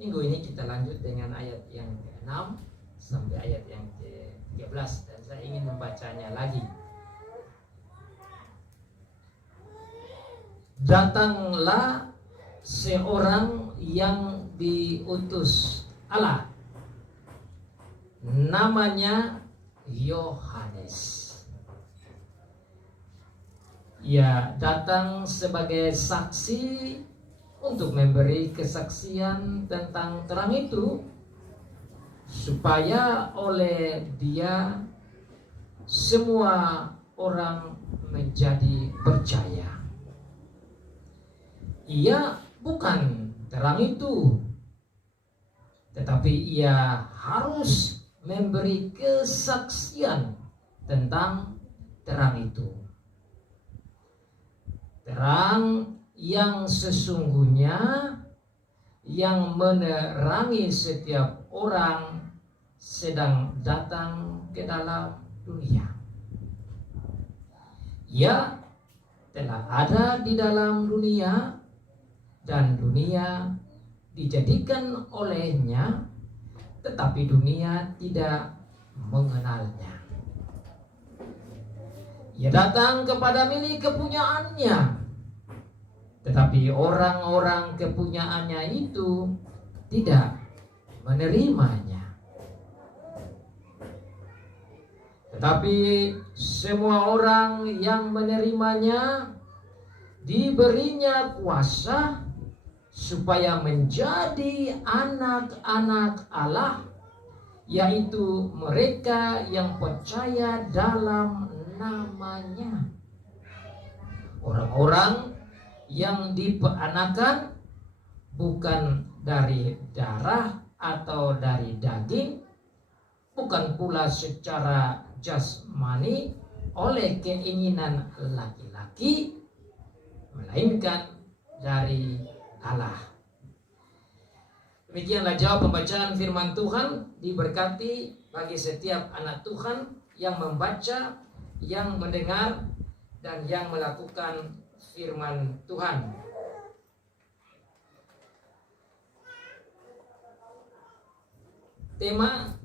Minggu ini kita lanjut dengan ayat yang ke-6 sampai ayat yang ke-13, dan saya ingin membacanya lagi. Datanglah seorang yang diutus Allah, namanya Yohanes. Ia datang sebagai saksi untuk memberi kesaksian tentang terang itu, supaya oleh dia semua orang menjadi percaya. Ia bukan terang itu, tetapi ia harus memberi kesaksian tentang terang itu. Terang yang sesungguhnya, yang menerangi setiap orang sedang datang ke dalam dunia. Ia telah ada di dalam dunia, dan dunia dijadikan olehnya, tetapi dunia tidak mengenalnya. Ia datang kepada milik kepunyaannya, tetapi orang-orang kepunyaannya itu tidak menerimanya. Tetapi semua orang yang menerimanya diberinya kuasa supaya menjadi anak-anak Allah, yaitu mereka yang percaya dalam namanya. Orang-orang yang diperanakan bukan dari darah atau dari daging, bukan pula secara jasmani oleh keinginan laki-laki, melainkan dari Allah. Demikianlah jawab pembacaan firman Tuhan. Diberkati bagi setiap anak Tuhan yang membaca, yang mendengar, dan yang melakukan firman Tuhan. Tema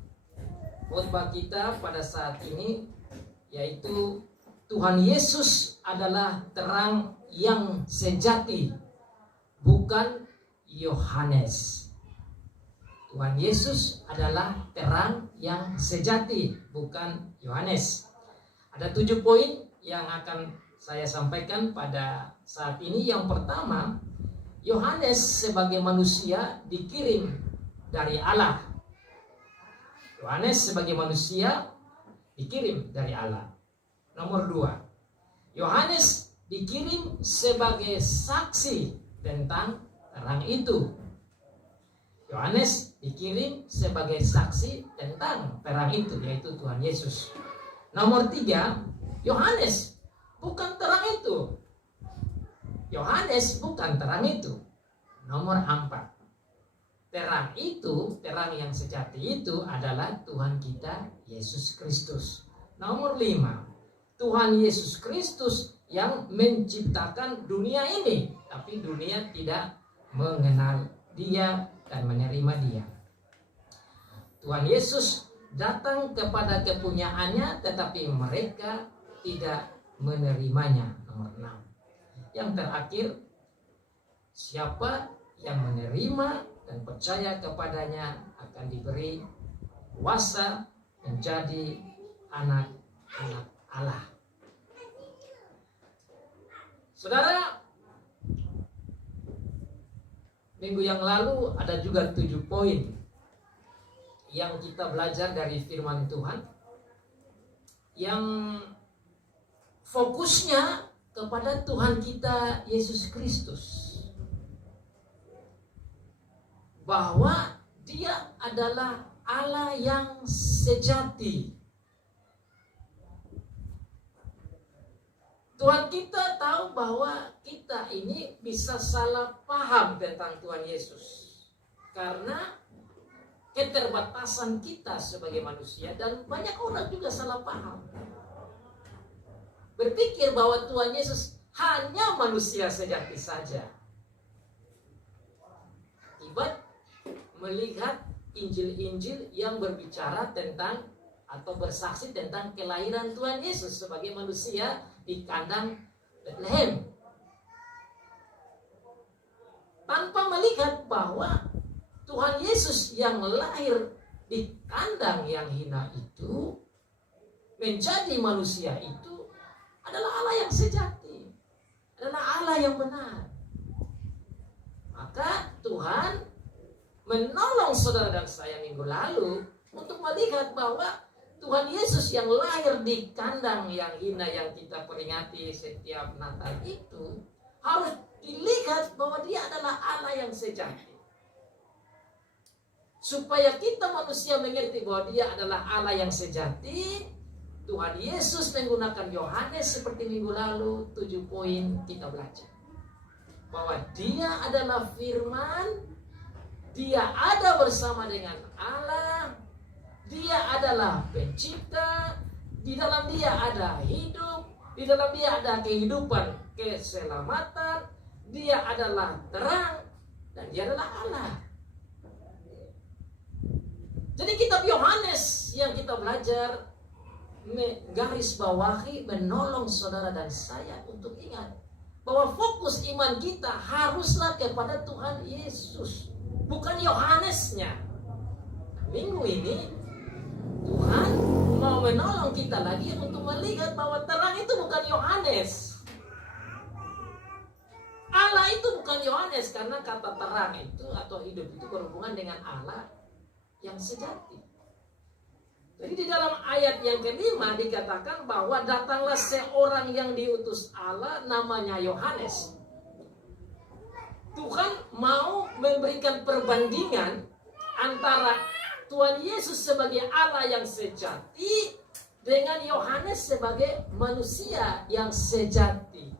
khotbah kita pada saat ini yaitu Tuhan Yesus adalah terang yang sejati, bukan Yohanes. Tuhan Yesus adalah terang yang sejati, bukan Yohanes. Ada 7 poin yang akan saya sampaikan pada saat ini. Yang pertama, Yohanes sebagai manusia dikirim dari Allah. Yohanes sebagai manusia dikirim dari Allah. Nomor 2, Yohanes dikirim sebagai saksi tentang terang itu. Yohanes dikirim sebagai saksi tentang terang itu, yaitu Tuhan Yesus. Nomor 3, Yohanes bukan terang itu. Yohanes bukan terang itu. Nomor 4, terang itu, terang yang sejati itu adalah Tuhan kita Yesus Kristus. Nomor 5, Tuhan Yesus Kristus yang menciptakan dunia ini, tapi dunia tidak mengenal Dia dan menerima Dia. Tuhan Yesus datang kepada kepunyaannya, tetapi mereka tidak menerimanya. Nomor 6. Yang terakhir, siapa yang menerima dan percaya kepadanya akan diberi kuasa menjadi anak-anak Allah. Saudara, minggu yang lalu ada juga 7 poin yang kita belajar dari firman Tuhan, yang fokusnya kepada Tuhan kita Yesus Kristus, bahwa Dia adalah Allah yang sejati. Tuhan kita tahu bahwa kita ini bisa salah paham tentang Tuhan Yesus karena keterbatasan kita sebagai manusia, dan banyak orang juga salah paham, berpikir bahwa Tuhan Yesus hanya manusia sejati saja. melihat Injil-Injil yang berbicara tentang atau bersaksi tentang kelahiran Tuhan Yesus sebagai manusia di kandang Bethlehem. Tanpa melihat bahwa Tuhan Yesus yang lahir di kandang yang hina itu, menjadi manusia itu adalah Allah yang sejati, adalah Allah yang benar. Maka Tuhan menolong saudara dan saya minggu lalu untuk melihat bahwa Tuhan Yesus yang lahir di kandang yang hina yang kita peringati setiap Natal itu harus dilihat bahwa dia adalah Allah yang sejati. Supaya kita manusia mengerti bahwa dia adalah Allah yang sejati, Tuhan Yesus menggunakan Yohanes seperti minggu lalu 7 poin kita belajar. Bahwa dia adalah firman, dia ada bersama dengan Allah, dia adalah pencipta, di dalam dia ada hidup, di dalam dia ada kehidupan, keselamatan, dia adalah terang, dan dia adalah Allah. Jadi kitab Yohanes yang kita belajar garis bawahi menolong saudara dan saya untuk ingat bahwa fokus iman kita haruslah kepada Tuhan Yesus, bukan Yohanesnya. Minggu ini Tuhan mau menolong kita lagi untuk melihat bahwa terang itu bukan Yohanes. Allah itu bukan Yohanes, karena kata terang itu atau hidup itu berhubungan dengan Allah yang sejati. Jadi di dalam ayat yang kelima dikatakan bahwa datanglah seorang yang diutus Allah, namanya Yohanes. Tuhan mau memberikan perbandingan antara Tuhan Yesus sebagai Allah yang sejati dengan Yohanes sebagai manusia yang sejati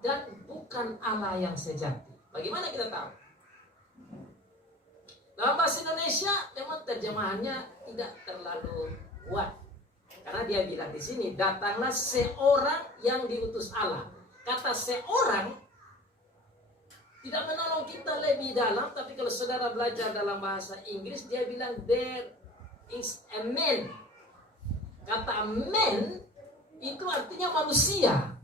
dan bukan Allah yang sejati. Bagaimana kita tahu? Dalam bahasa Indonesia memang terjemahannya tidak terlalu kuat. Karena dia bilang di sini, datanglah seorang yang diutus Allah. Kata seorang tidak menolong kita lebih dalam, tapi kalau saudara belajar dalam bahasa Inggris, dia bilang there is a man. Kata man itu artinya manusia.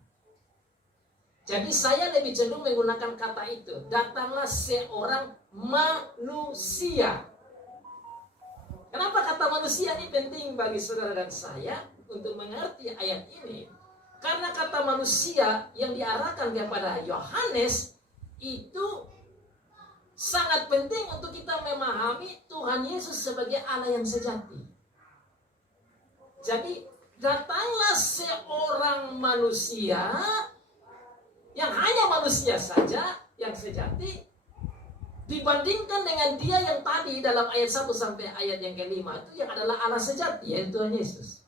Jadi saya lebih cenderung menggunakan kata itu. Datanglah seorang manusia. Kenapa kata manusia ini penting bagi saudara dan saya untuk mengerti ayat ini? Karena kata manusia yang diarahkan kepada Yohanes itu sangat penting untuk kita memahami Tuhan Yesus sebagai Allah yang sejati. Jadi datanglah seorang manusia yang hanya manusia saja yang sejati, dibandingkan dengan dia yang tadi dalam ayat 1 sampai ayat yang kelima itu yang adalah Allah sejati, yaitu Tuhan Yesus.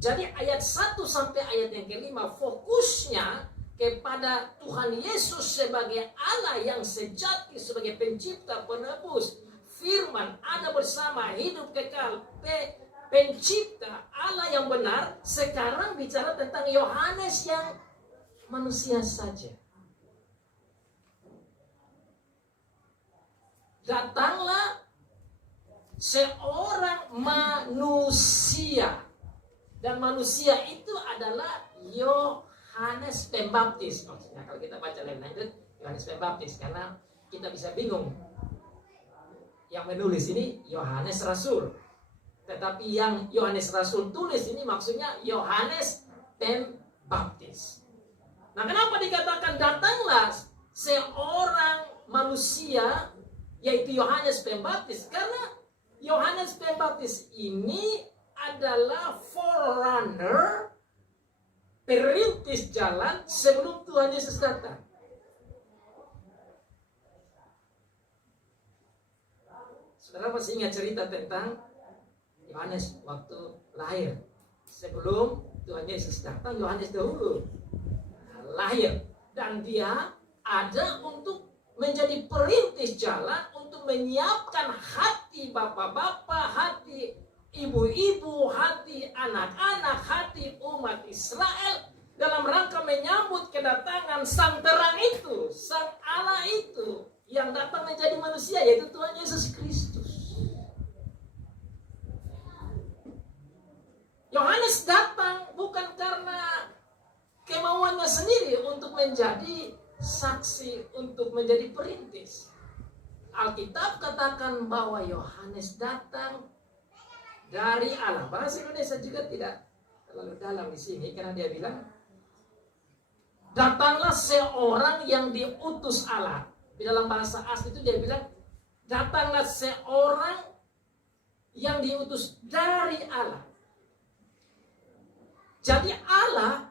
Jadi ayat 1 sampai ayat yang kelima fokusnya kepada Tuhan Yesus sebagai Allah yang sejati, sebagai pencipta, penebus, firman, ada bersama, hidup kekal, pencipta, Allah yang benar. Sekarang bicara tentang Yohanes yang manusia saja. Datanglah seorang manusia, dan manusia itu adalah Yohanes Pembaptis. Maksudnya kalau kita baca lain lanjut Yohanes Pembaptis, karena kita bisa bingung. Yang menulis ini Yohanes Rasul, tetapi yang Yohanes Rasul tulis ini maksudnya Yohanes Pembaptis. Nah, kenapa dikatakan datanglah seorang manusia, yaitu Yohanes Pembaptis? Karena Yohanes Pembaptis ini adalah forerunner, perintis jalan sebelum Tuhan Yesus datang. Saudara masih ingat cerita tentang Yohanes waktu lahir? Sebelum Tuhan Yesus datang, Yohanes dahulu lahir, dan dia ada untuk menjadi perintis jalan, untuk menyiapkan hati bapak-bapak, hati ibu-ibu, hati anak-anak, hati umat Israel dalam rangka menyambut kedatangan sang terang itu, sang Allah itu, yang datang menjadi manusia, yaitu Tuhan Yesus Kristus. Yohanes datang bukan karena kemauannya sendiri untuk menjadi saksi, untuk menjadi perintis. Alkitab katakan bahwa Yohanes datang dari Allah. Bahasa Indonesia juga tidak terlalu dalam di sini, karena dia bilang, datanglah seorang yang diutus Allah. Di dalam bahasa asli itu dia bilang, datanglah seorang yang diutus dari Allah. Jadi Allah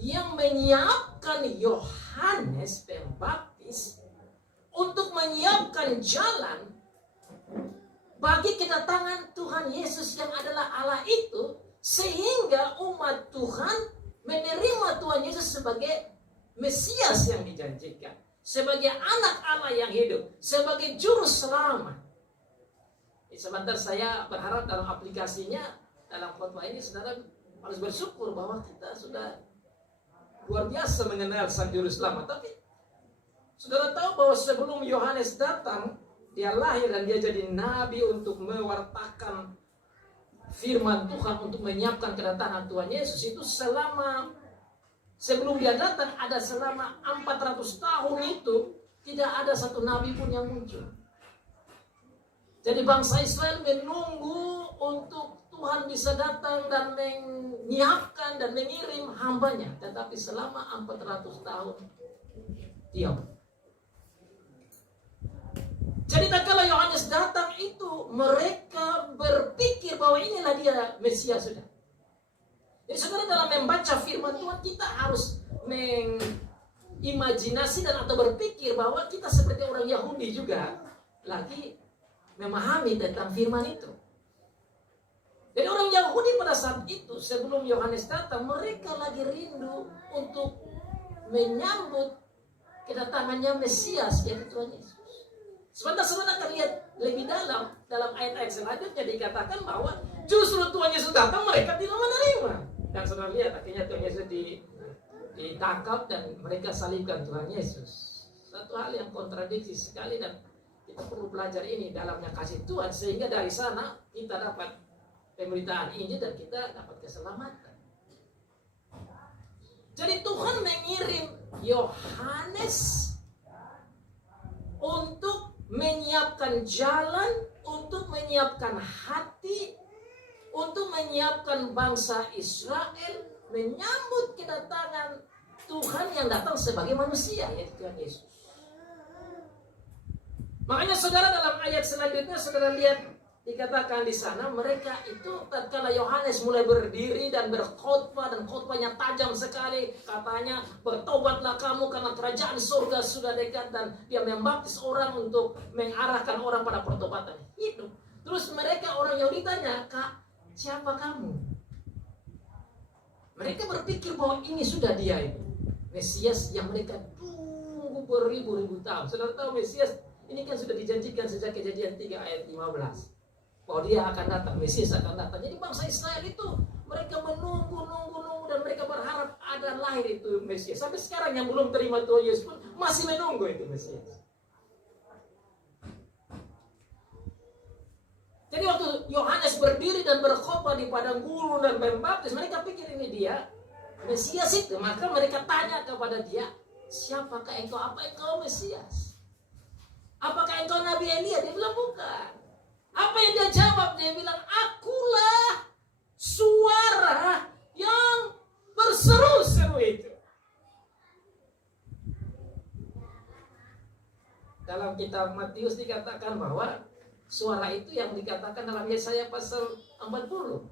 yang menyiapkan Yohanes Pembaptis untuk menyiapkan jalan bagi kedatangan Tuhan Yesus yang adalah Allah itu, sehingga umat Tuhan menerima Tuhan Yesus sebagai Mesias yang dijanjikan, sebagai anak Allah yang hidup, sebagai juru selamat. Sebentar, saya berharap dalam aplikasinya, dalam khotbah ini saudara harus bersyukur bahwa kita sudah luar biasa mengenal sang juru selamat. Tapi saudara tahu bahwa sebelum Yohanes datang, dia lahir dan dia jadi nabi untuk mewartakan firman Tuhan, untuk menyiapkan kedatangan Tuhan Yesus. Itu sebelum dia datang, ada selama 400 tahun itu tidak ada satu nabi pun yang muncul. Jadi bangsa Israel menunggu untuk Tuhan bisa datang dan menyiapkan dan mengirim hambanya. Tetapi selama 400 tahun diam. Jadi tatkala Yohanes datang itu, mereka berpikir bahwa inilah dia Mesias sudah. Jadi saudara, dalam membaca firman Tuhan, kita harus mengimajinasi dan atau berpikir bahwa kita seperti orang Yahudi juga lagi memahami tentang firman itu. Jadi orang Yahudi pada saat itu, sebelum Yohanes datang, mereka lagi rindu untuk menyambut kedatangannya Mesias, yaitu Tuhan Yesus. Sebentar saudara akan lihat lebih dalam ayat-ayat selanjutnya dikatakan bahwa justru Tuhan Yesus datang, mereka tidak menerima. Dan saudara lihat akhirnya Tuhan Yesus ditangkap dan mereka salibkan Tuhan Yesus. Satu hal yang kontradiksi sekali, dan kita perlu belajar ini dalamnya kasih Tuhan, sehingga dari sana kita dapat pemberitaan Injil dan kita dapat keselamatan. Jadi Tuhan mengirim Yohanes untuk menyiapkan jalan, untuk menyiapkan hati, untuk menyiapkan bangsa Israel menyambut kedatangan Tuhan yang datang sebagai manusia, yaitu Tuhan Yesus. Makanya saudara, dalam ayat selanjutnya saudara lihat dikatakan di sana, mereka itu tatkala Yohanes mulai berdiri dan berkhotbah, dan khotbahnya tajam sekali, katanya bertobatlah kamu karena kerajaan surga sudah dekat, dan dia membaptis orang untuk mengarahkan orang pada pertobatan. Itu. Terus mereka, orang Yahudi tanya, "Kak, siapa kamu?" Mereka berpikir bahwa ini sudah dia itu Mesias yang mereka tunggu beribu-ribu tahun. Saudara tahu Mesias ini kan sudah dijanjikan sejak Kejadian 3 ayat 15. Bahwa dia akan datang, Mesias akan datang. Jadi bangsa Israel itu mereka menunggu dan mereka berharap ada lahir itu Mesias. Sampai sekarang yang belum terima Tuhan Yesus pun masih menunggu itu Mesias. Jadi waktu Yohanes berdiri dan berkhotbah di padang gurun dan membaptis, mereka pikir ini dia Mesias itu. Maka mereka tanya kepada dia, "Siapakah engkau? Apa engkau Mesias? Apakah engkau Nabi Elia?" Dia bilang, "Bukan." Apa yang dia jawab? Dia bilang, "Akulah suara yang berseru-seru itu." Dalam kitab Matius dikatakan bahwa suara itu yang dikatakan dalam Yesaya pasal 40.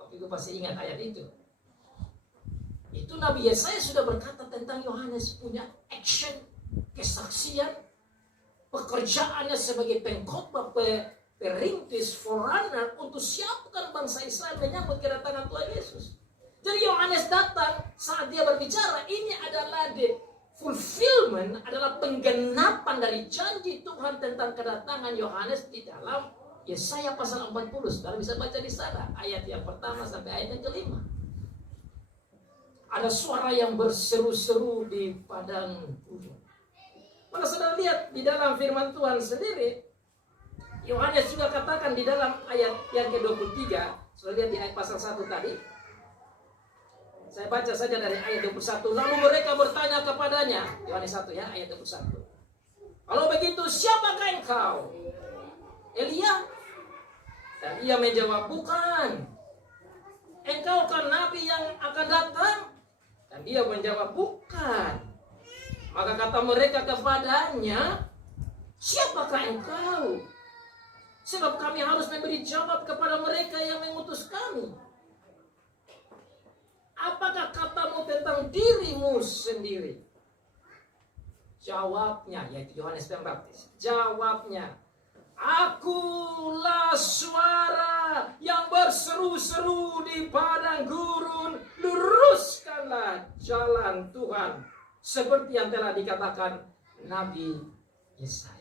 Waktu itu pasti ingat ayat itu. Itu Nabi Yesaya sudah berkata tentang Yohanes punya action, kesaksian, pekerjaannya sebagai pengkhotbah, perintis, forerunner untuk siapkan bangsa Israel menyambut kedatangan Tuhan Yesus. Jadi Yohanes datang, saat dia berbicara, ini adalah the fulfillment, adalah penggenapan dari janji Tuhan tentang kedatangan Yohanes di dalam Yesaya pasal 40. Saudara bisa baca di sana ayat yang pertama sampai ayat yang kelima. Ada suara yang berseru-seru di padang gurun. Maka saudara lihat di dalam firman Tuhan sendiri, Yohanes juga katakan di dalam ayat yang ke-23, saudara lihat di ayat pasal 1 tadi. Saya baca saja dari ayat 21. Lalu mereka bertanya kepadanya, Yohanes 1 ya, ayat 21. Kalau begitu, siapakah engkau? Elia? Dan ia menjawab, bukan. Engkau kan nabi yang akan datang? Dan dia menjawab, bukan. Maka kata mereka kepadanya, siapakah engkau? Sebab kami harus memberi jawab kepada mereka yang mengutus kami. Apakah katamu tentang dirimu sendiri? Jawabnya, yaitu Yohanes Pembaptis. Jawabnya, akulah suara yang berseru-seru di padang gurun, luruskanlah jalan Tuhan, seperti yang telah dikatakan Nabi Yesaya.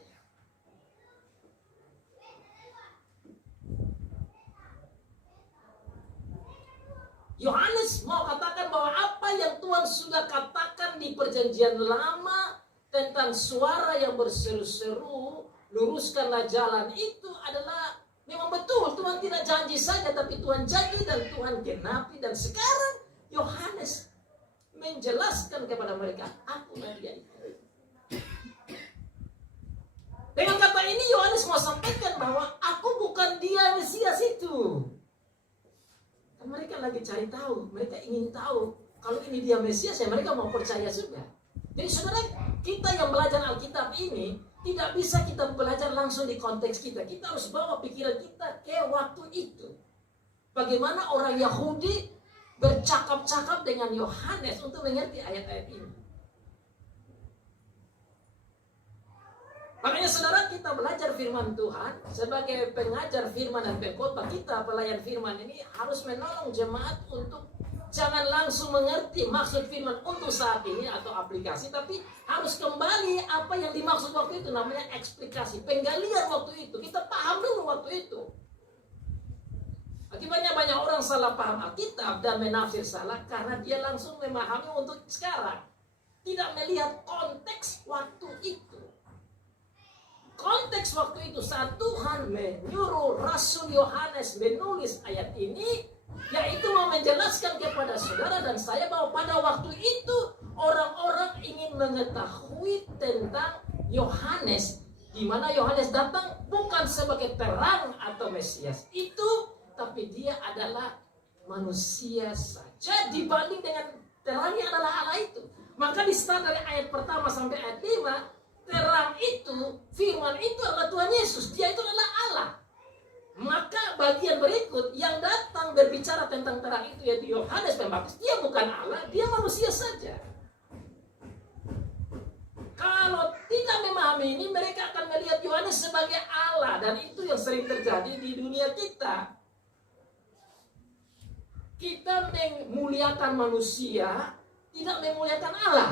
Yohanes mau katakan bahwa apa yang Tuhan sudah katakan di perjanjian lama tentang suara yang berseru-seru, luruskanlah jalan, itu adalah memang betul. Tuhan tidak janji saja, tapi Tuhan janji dan Tuhan genapi. Dan sekarang Yohanes menjelaskan kepada mereka, aku dia itu. Dengan kata ini Yohanes mau sampaikan bahwa aku bukan dia Mesias itu. Dan mereka lagi cari tahu, mereka ingin tahu kalau ini dia Mesias, ya mereka mau percaya juga. Jadi saudara, kita yang belajar Alkitab ini tidak bisa kita belajar langsung di konteks kita. Kita harus bawa pikiran kita ke waktu itu. Bagaimana orang Yahudi bercakap-cakap dengan Yohanes untuk mengerti ayat-ayat ini. Makanya saudara, kita belajar firman Tuhan sebagai pengajar firman dan pengkhotbah, kita pelayan firman ini harus menolong jemaat untuk jangan langsung mengerti maksud firman untuk saat ini atau aplikasi, tapi harus kembali apa yang dimaksud waktu itu, namanya eksplikasi, penggalian waktu itu. Kita paham dulu waktu itu. Akibatnya banyak orang salah paham Alkitab dan menafsir salah karena dia langsung memahami untuk sekarang, tidak melihat konteks waktu itu. Konteks waktu itu saat Tuhan menyuruh Rasul Yohanes menulis ayat ini, yaitu mau menjelaskan kepada saudara dan saya bahwa pada waktu itu orang-orang ingin mengetahui tentang Yohanes, di mana Yohanes datang bukan sebagai terang atau Mesias itu, tapi dia adalah manusia saja dibanding dengan terangnya adalah Allah itu. Maka di start dari ayat pertama sampai ayat 5, terang itu, firman itu adalah Tuhan Yesus. Dia itu adalah Allah. Maka bagian berikut yang datang berbicara tentang terang itu, yaitu Yohanes Pembaptis. Dia bukan Allah, dia manusia saja. Kalau tidak memahami ini, mereka akan melihat Yohanes sebagai Allah. Dan itu yang sering terjadi di dunia kita. Kita memuliakan manusia, tidak memuliakan Allah.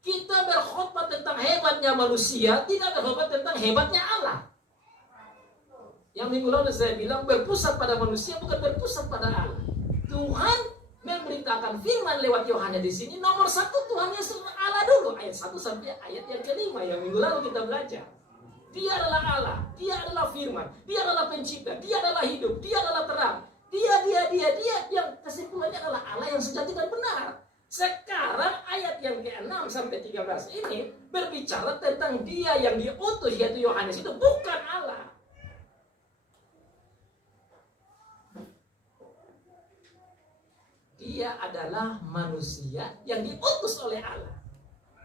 Kita berkhotbah tentang hebatnya manusia, tidak berkhotbah tentang hebatnya Allah. Yang minggu lalu saya bilang berpusat pada manusia, bukan berpusat pada Allah. Tuhan memberitakan firman lewat Yohanes di sini. Nomor 1, Tuhan Yesus Allah dulu, ayat 1 sampai ayat yang ke-5 yang minggu lalu kita belajar. Dia adalah Allah, dia adalah firman, dia adalah pencipta, dia adalah hidup, dia adalah terang. Dia yang kesimpulannya adalah Allah yang sejati dan benar. Sekarang ayat yang ke-6 sampai 13 ini berbicara tentang dia yang diutus, yaitu Yohanes itu bukan Allah. Dia adalah manusia yang diutus oleh Allah.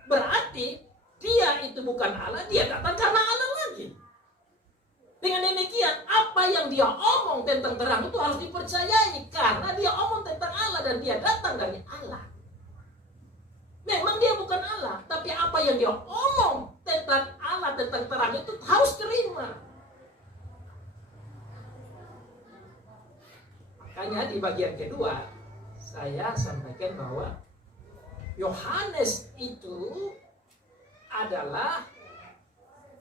Berarti dia itu bukan Allah, dia datang karena Allah lagi. Dengan demikian, apa yang dia omong tentang terang itu harus dipercayai karena dia omong tentang Allah dan dia datang dari Allah. Memang dia bukan Allah, tapi apa yang dia omong tentang Allah, tentang terang itu harus terima. Makanya di bagian kedua, saya sampaikan bahwa Yohanes itu adalah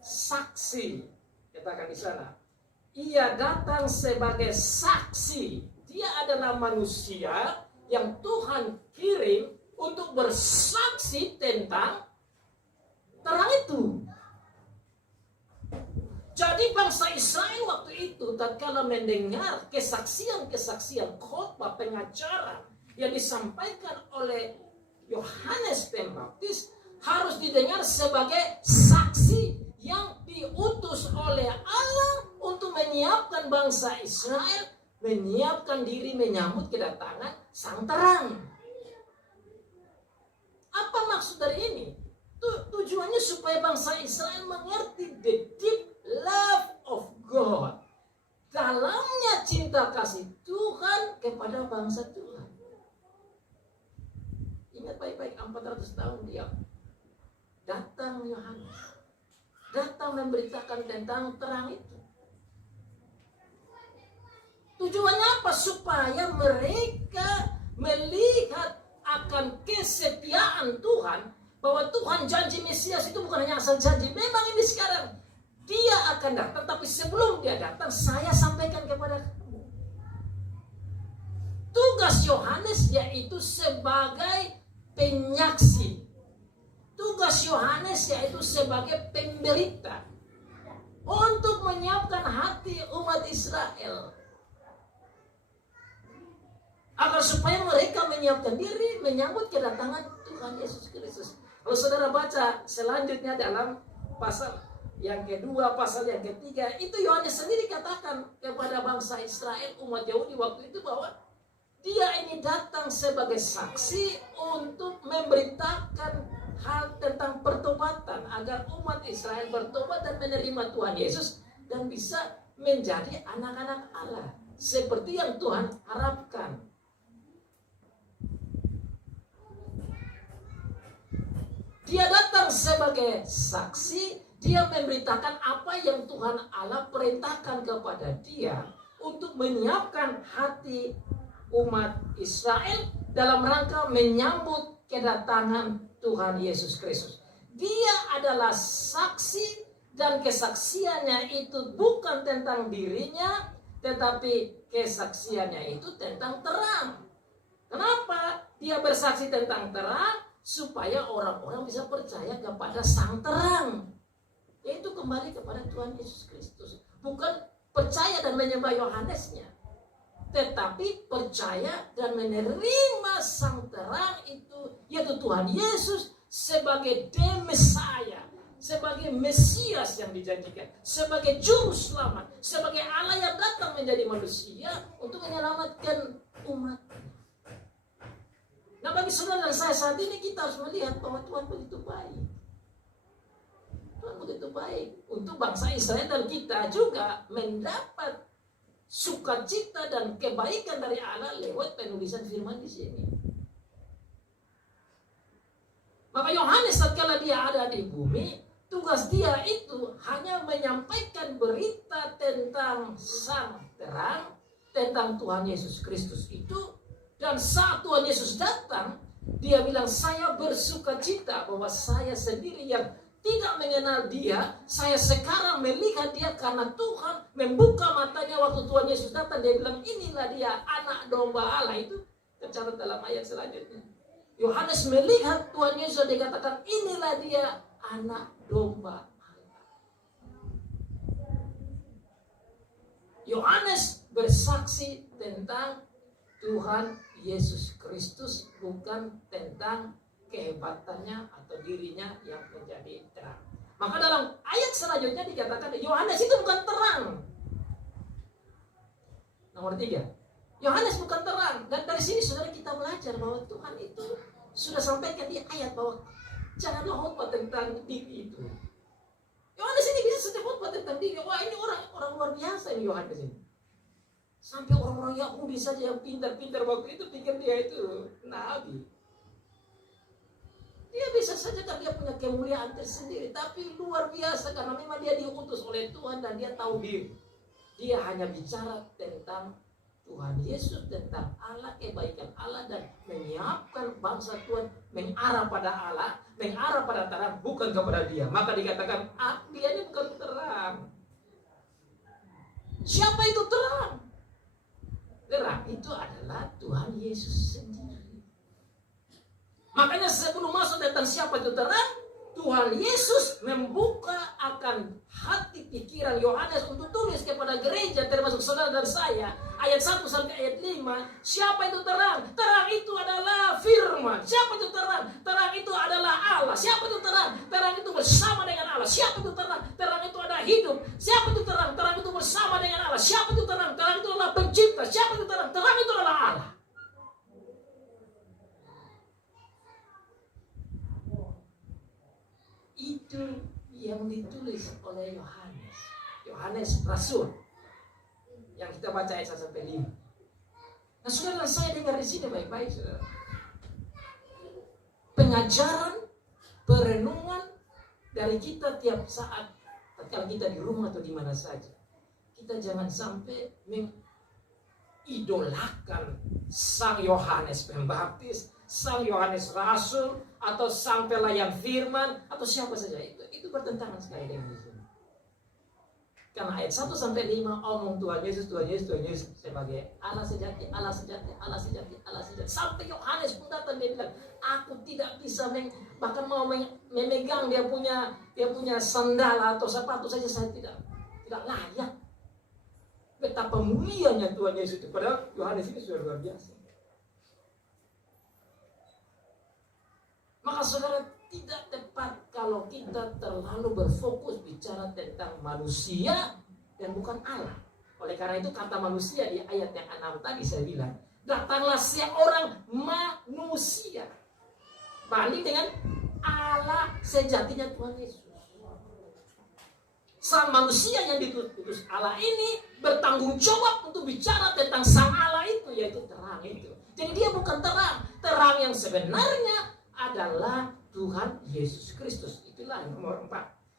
saksi. Katakan di sana, ia datang sebagai saksi. Dia adalah manusia yang Tuhan kirim untuk bersaksi tentang terang itu. Jadi bangsa Israel waktu itu tatkala mendengar kesaksian-kesaksian khotbah pengajaran yang disampaikan oleh Yohanes Pembaptis harus didengar sebagai saksi yang diutus oleh Allah untuk menyiapkan bangsa Israel, menyiapkan diri menyambut kedatangan Sang Terang. Apa maksud dari ini? Tujuannya supaya bangsa Israel mengerti the deep love of God. Dalamnya cinta kasih Tuhan kepada bangsa Tuhan. Ingat baik-baik, 400 tahun dia datang Yohanes. Datang memberitakan tentang terang itu. Tujuannya apa? Supaya mereka melihat akan kesetiaan Tuhan, bahwa Tuhan janji Mesias itu bukan hanya asal janji. Memang ini sekarang dia akan datang, tapi sebelum dia datang saya sampaikan kepada kamu. Tugas Yohanes yaitu sebagai penyaksi. Tugas Yohanes yaitu sebagai pemberita untuk menyiapkan hati umat Israel, agar supaya mereka menyiapkan diri menyambut kedatangan Tuhan Yesus Kristus. Kalau saudara baca selanjutnya dalam pasal yang kedua, pasal yang ketiga, itu Yohanes sendiri katakan kepada bangsa Israel, umat Yahudi waktu itu, bahwa dia ini datang sebagai saksi untuk memberitakan hal tentang pertobatan, agar umat Israel bertobat dan menerima Tuhan Yesus dan bisa menjadi anak-anak Allah seperti yang Tuhan harapkan. Dia datang sebagai saksi, dia memberitakan apa yang Tuhan Allah perintahkan kepada dia untuk menyiapkan hati umat Israel dalam rangka menyambut kedatangan Tuhan Yesus Kristus. Dia adalah saksi, dan kesaksiannya itu bukan tentang dirinya, tetapi kesaksiannya itu tentang terang. Kenapa dia bersaksi tentang terang? Supaya orang-orang bisa percaya kepada Sang Terang, yaitu kembali kepada Tuhan Yesus Kristus. Bukan percaya dan menyembah Yohanesnya, tetapi percaya dan menerima Sang Terang itu, yaitu Tuhan Yesus sebagai Mesias, sebagai Mesias yang dijanjikan, sebagai Juru Selamat, sebagai Allah yang datang menjadi manusia untuk menyelamatkan umat. Nah, bagi saudara dan saya saat ini, kita harus melihat bahwa Tuhan begitu baik. Tuhan begitu baik untuk bangsa Israel, dan kita juga mendapat sukacita dan kebaikan dari Allah lewat penulisan firman di sini. Maka Yohanes tatkala dia ada di bumi, tugas dia itu hanya menyampaikan berita tentang Sang Terang, tentang Tuhan Yesus Kristus itu. Dan saat Tuhan Yesus datang, dia bilang, saya bersukacita bahwa saya sendiri yang tidak mengenal dia, saya sekarang melihat dia karena Tuhan membuka matanya waktu Tuhan Yesus datang. Dia bilang, inilah dia anak domba Allah. Itu tercatat dalam ayat selanjutnya. Yohanes melihat Tuhan Yesus, dia katakan, inilah dia anak domba Allah. Yohanes bersaksi tentang Tuhan Yesus Kristus, bukan tentang kehebatannya atau dirinya yang menjadi terang. Maka dalam ayat selanjutnya dikatakan Yohanes itu bukan terang. Nomor 3, Yohanes bukan terang. Dan dari sini saudara kita belajar bahwa Tuhan itu sudah sampaikan di ayat bahwa janganlah khotbah tentang diri itu. Yohanes ini bisa saja khotbah tentang diri. Wah, ini orang luar biasa ini Yohanes ini. Sampai orang-orang Yahudi saja yang pintar-pintar waktu itu pikir dia itu nabi. Dia bisa saja karena dia punya kemuliaan tersendiri, tapi luar biasa karena memang dia diutus oleh Tuhan dan dia tahu diri. Dia hanya bicara tentang Tuhan Yesus, tentang Allah, kebaikan Allah, dan menyiapkan bangsa Tuhan mengarah pada Allah, mengarah pada terang, bukan kepada dia. Maka dikatakan, dia ini bukan terang. Siapa itu terang? Terang itu adalah Tuhan Yesus sendiri. Makanya sebelum masuk tentang siapa itu terang, Tuhan Yesus membuka akan hati pikiran Yohanes untuk tulis kepada gereja, termasuk saudara dan saya, ayat 1 sampai ayat 5. Siapa itu terang? Terang itu adalah firman. Siapa itu terang? Terang itu adalah Allah. Siapa itu terang? Terang itu bersama dengan Allah. Siapa itu terang? Terang itu ada hidup. Siapa itu terang? Terang itu bersama dengan Allah. Siapa itu terang? Terang itu adalah pencipta. Siapa itu terang? Terang itu adalah Allah. Itu yang ditulis oleh Yohanes. Yohanes Rasul. Yang kita baca ayat 1 sampai 5. Nah, saudara, saya dengar di sini baik-baik, saudara. Pengajaran, perenungan dari kita tiap saat, kalau kita di rumah atau di mana saja, kita jangan sampai mengidolakan Sang Yohanes Pembaptis, Sang Yohanes Rasul, atau sang pelayan firman, atau siapa saja. Itu bertentangan sekali dengan di sini. Karena ayat 1 sampai 5 omong Tuhan Yesus sebagai Allah sejati, Allah sejati, Allah sejati, Allah sejati. Sampai Yohanes pun datang, dia bilang, aku tidak bisa bahkan mau memegang dia punya sandal atau sepatu saja saya tidak layak. Betapa mulianya Tuhan Yesus itu. Padahal Yohanes ini sudah luar biasa. Maka saudara, tidak tepat kalau kita terlalu berfokus bicara tentang manusia dan bukan Allah. Oleh karena itu kata manusia di ayat yang 6 tadi saya bilang, datanglah seorang manusia banding dengan Allah sejatinya Tuhan Yesus. Sang manusia yang diutus Allah ini bertanggung jawab untuk bicara tentang sang Allah itu, yaitu terang itu. Jadi dia bukan terang. Terang yang sebenarnya adalah Tuhan Yesus Kristus. Itulah yang nomor 4.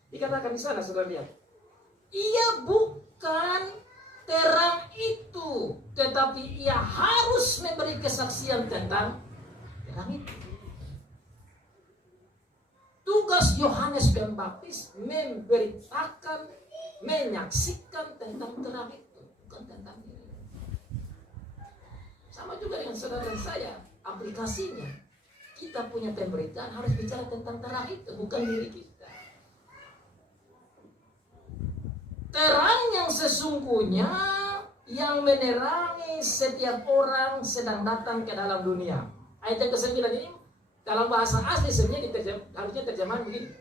Dikatakan di sana, saudara lihat. Ia bukan terang itu, tetapi ia harus memberi kesaksian tentang terang itu. Tugas Yohanes Pembaptis memberitakan, menyaksikan tentang terang itu, bukan tentang diri. Sama juga dengan saudara dan saya, aplikasinya. Kita punya pemberitaan harus bicara tentang terang itu, bukan diri kita. Terang yang sesungguhnya yang menerangi setiap orang sedang datang ke dalam dunia. Ayat yang ke-9 ini dalam bahasa asli sebenarnya harusnya terjemahan begini.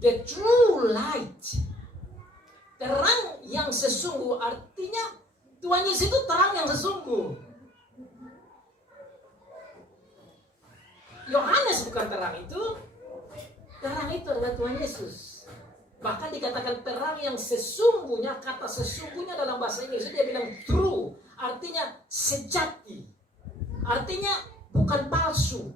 The true light. Terang yang sesungguh artinya Tuhan Yesus itu terang yang sesungguh. Yohanes bukan terang itu adalah Tuhan Yesus. Bahkan dikatakan terang yang sesungguhnya, kata sesungguhnya dalam bahasa Inggris dia bilang true, artinya sejati, artinya bukan palsu.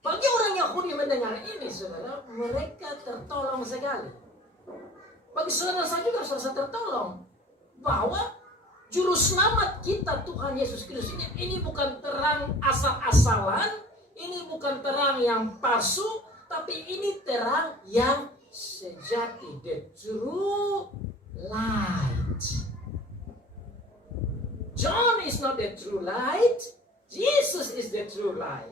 Bagi orang Yahudi mendengar ini, saudara, mereka tertolong sekali. Bagi saudara saya juga serasa tertolong bahwa Juru selamat kita Tuhan Yesus Kristus ini bukan terang asal-asalan, ini bukan terang yang palsu, tapi ini terang yang sejati, the true light. John is not the true light, Jesus is the true light.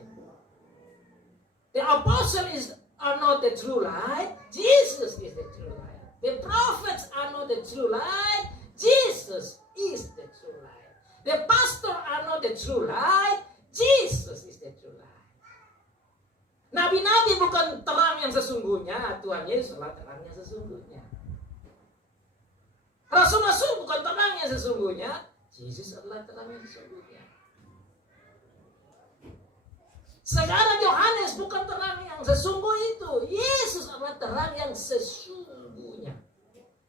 The apostles are not the true light, Jesus is the true light. The prophets are not the true light, Jesus is the true light. The pastor are not the true light, Jesus is the true light. Nabi-nabi bukan terang yang sesungguhnya, Tuhan Yesus adalah terang yang sesungguhnya. Rasul-rasul bukan terang yang sesungguhnya, Yesus adalah terang yang sesungguhnya. Sekarang Yohanes bukan terang yang sesungguh itu, Yesus adalah terang yang sesungguhnya.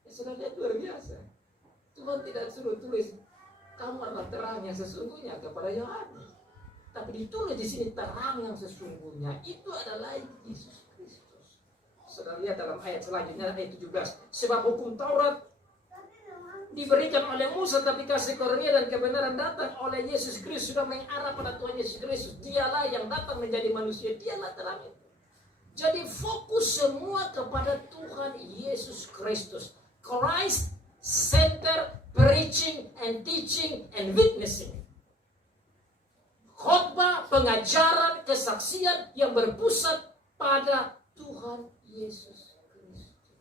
Sudah lihat luar biasa. Tuhan tidak suruh tulis kamu adalah terang yang sesungguhnya kepada Yohanes, tapi ditulis di sini terang yang sesungguhnya itu adalah Yesus Kristus. Saudara lihat dalam ayat selanjutnya, ayat 17. Sebab hukum Taurat diberikan oleh Musa, tapi kasih karunia dan kebenaran datang oleh Yesus Kristus, sudah mengarah pada Tuhan Yesus Kristus. Dialah yang datang menjadi manusia, dialah terang itu. Jadi fokus semua kepada Tuhan Yesus Kristus. Christ center preaching and teaching and witnessing. Khotbah, pengajaran, kesaksian yang berpusat pada Tuhan Yesus Kristus.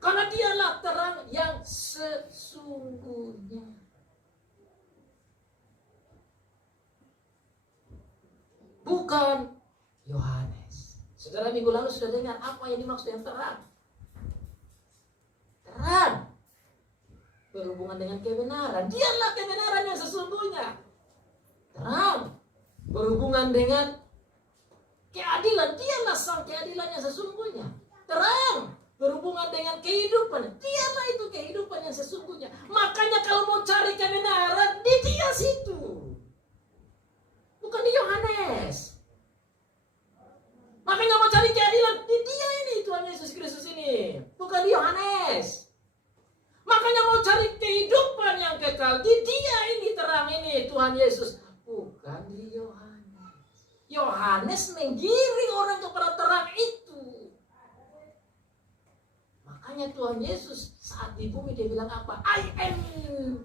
Karena dialah terang yang sesungguhnya. Bukan Yohanes. Saudara minggu lalu sudah dengar apa yang dimaksud yang terang. Terang berhubungan dengan kebenaran. Dialah kebenaran yang sesungguhnya. Terang berhubungan dengan keadilan. Dialah sang keadilan yang sesungguhnya. Terang berhubungan dengan kehidupan. Dialah itu kehidupan yang sesungguhnya. Makanya kalau mau cari kebenaran, di dia situ. Bukan di Yohanes. Makanya mau cari keadilan, di dia ini, Tuhan Yesus Kristus ini. Bukan di Yohanes. Makanya mau cari kehidupan yang kekal, di dia ini, terang ini, Tuhan Yesus. Bukan di Yohanes. Yohanes menggiring orang kepada terang itu. Makanya Tuhan Yesus saat di bumi dia bilang apa? I am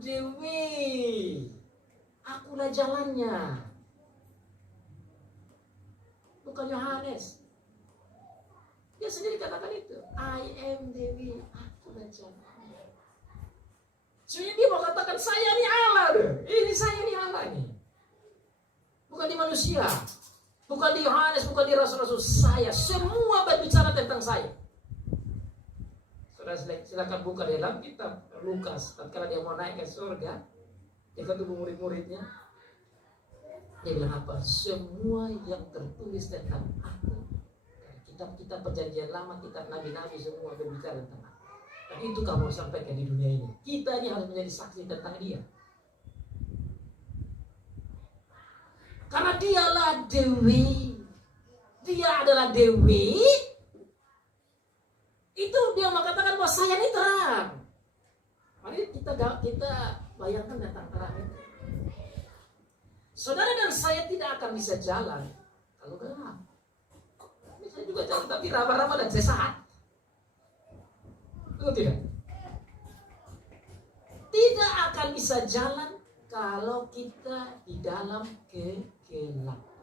the way. Akulah jalannya. Bukan Yohanes. Dia sendiri katakan itu. I am the way. Akulah jalannya. Sebenarnya dia mau katakan saya ini Allah. Ini saya ini Allah nih. Bukan di manusia. Bukan di Yohanes. Bukan di rasul-rasul. Saya. Semua berbicara tentang saya. Silakan buka dalam kitab Lukas. Tatkala dia mau naik ke surga, dia ketemu murid-muridnya. Dia bilang apa? Semua yang tertulis tentang aku, kitab-kitab perjanjian lama, kitab nabi-nabi semua berbicara tentang aku. Dan itu kamu sampaikan di dunia ini. Kita ini harus menjadi saksi tentang dia. Karena dialah Dewi. Dia adalah Dewi. Itu dia mengatakan bahwa saya ini terang. Mari kita bayangkan tentang terang itu. Saudara dan saya tidak akan bisa jalan kalau gelap. Saya juga jalan tapi raba-raba dan sesaat. Betul tidak? Tidak akan bisa jalan kalau kita di dalam kegelapan.